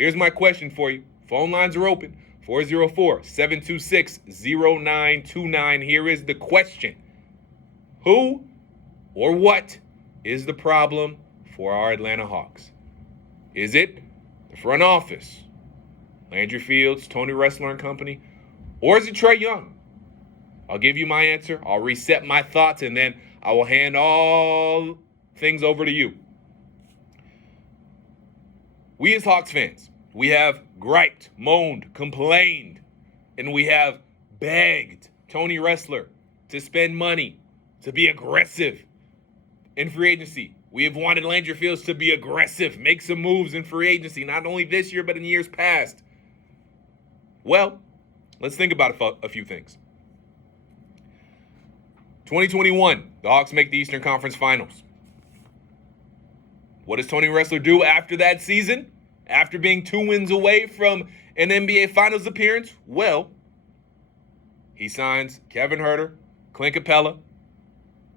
Here's my question for you. Phone lines are open. 404-726-0929. Here is the question. Who or what is the problem for our Atlanta Hawks? Is it the front office, Landry Fields, Tony Ressler and company, or is it Trae Young? I'll give you my answer. I'll reset my thoughts, and then I will hand all things over to you. We as Hawks fans, we have griped, moaned, complained, and we have begged Tony Ressler to spend money, to be aggressive in free agency. We have wanted Landry Fields to be aggressive, make some moves in free agency, not only this year, but in years past. Well, let's think about a few things. 2021, the Hawks make the Eastern Conference Finals. What does Tony Ressler do after that season? After being 2 wins away from an NBA Finals appearance? Well, he signs Kevin Huerter, Clint Capella.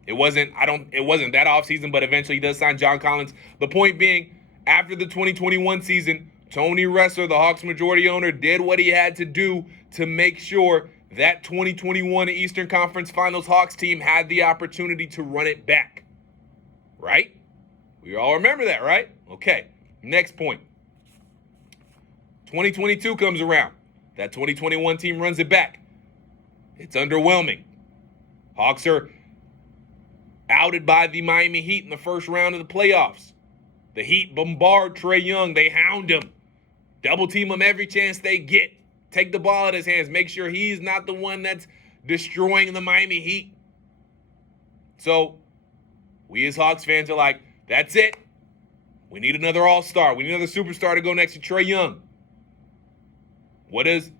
It wasn't that offseason, but eventually he does sign John Collins. The point being, after the 2021 season, Tony Ressler, the Hawks majority owner, did what he had to do to make sure that 2021 Eastern Conference Finals Hawks team had the opportunity to run it back. Right? We all remember that, right? Okay, next point. 2022 comes around. That 2021 team runs it back. It's underwhelming. Hawks are outed by the Miami Heat in the first round of the playoffs. The Heat bombard Trae Young. They hound him. Double team him every chance they get. Take the ball out of his hands. Make sure he's not the one that's destroying the Miami Heat. So, we as Hawks fans are like, that's it. We need another all-star. We need another superstar to go next to Trae Young. What does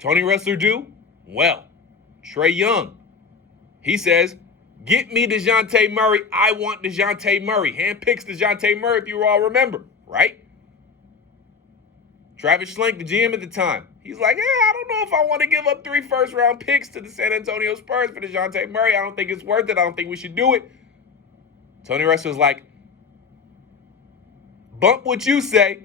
Tony Ressler do? Well, Trae Young, he says, get me DeJounte Murray. I want DeJounte Murray. Handpicks DeJounte Murray, if you all remember, right? Travis Schlenk, the GM at the time, he's like, I don't know if I want to give up 3 first-round picks to the San Antonio Spurs for DeJounte Murray. I don't think it's worth it. I don't think we should do it. Tony Ressler's like, bump what you say.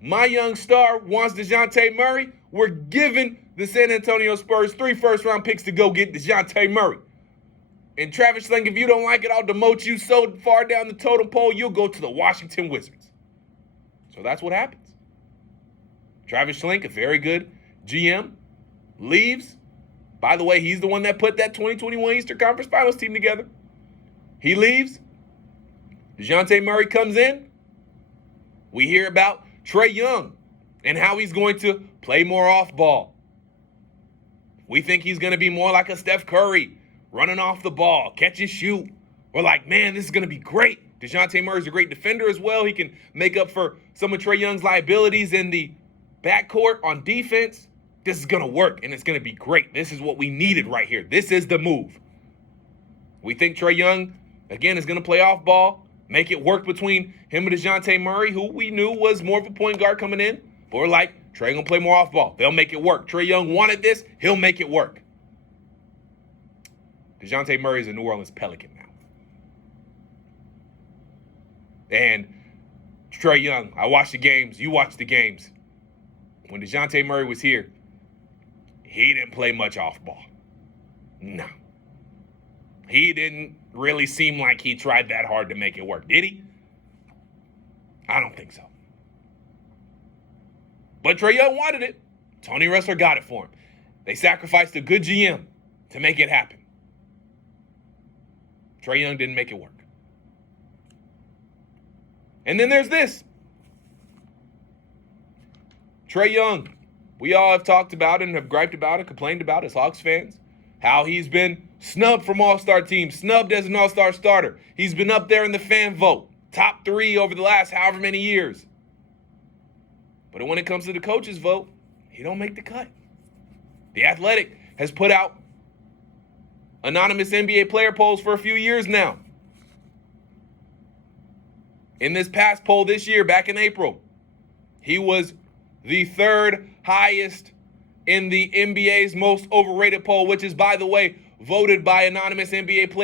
My young star wants DeJounte Murray. We're giving the San Antonio Spurs 3 first-round picks to go get DeJounte Murray. And Travis Schlenk, if you don't like it, I'll demote you so far down the totem pole, you'll go to the Washington Wizards. So that's what happens. Travis Schlenk, a very good GM, leaves. By the way, he's the one that put that 2021 Eastern Conference Finals team together. He leaves. DeJounte Murray comes in. We hear about Trae Young and how he's going to play more off ball. We think he's going to be more like a Steph Curry, running off the ball, catch and shoot. We're like, man, this is going to be great. DeJounte Murray's a great defender as well. He can make up for some of Trae Young's liabilities in the backcourt on defense. This is going to work, and it's going to be great. This is what we needed right here. This is the move. We think Trae Young, again, is going to play off ball, make it work between him and DeJounte Murray, who we knew was more of a point guard coming in. But we're like, Trae going to play more off ball. They'll make it work. Trae Young wanted this. He'll make it work. DeJounte Murray is a New Orleans Pelican now. And Trae Young, I watched the games. You watched the games. When DeJounte Murray was here, he didn't play much off ball. No. He didn't really seem like he tried that hard to make it work, did he? I don't think so. But Trae Young wanted it. Tony Ressler got it for him. They sacrificed a good GM to make it happen. Trae Young didn't make it work. And then there's this. Trae Young. We all have talked about it and have griped about it, complained about it as Hawks fans. How he's been snubbed from all-star teams, snubbed as an all-star starter. He's been up there in the fan vote, top 3 over the last however many years. But when it comes to the coaches' vote, he don't make the cut. The Athletic has put out anonymous NBA player polls for a few years now. In this past poll this year, back in April, he was the 3rd highest in the NBA's most overrated poll, which is, by the way, voted by anonymous NBA players.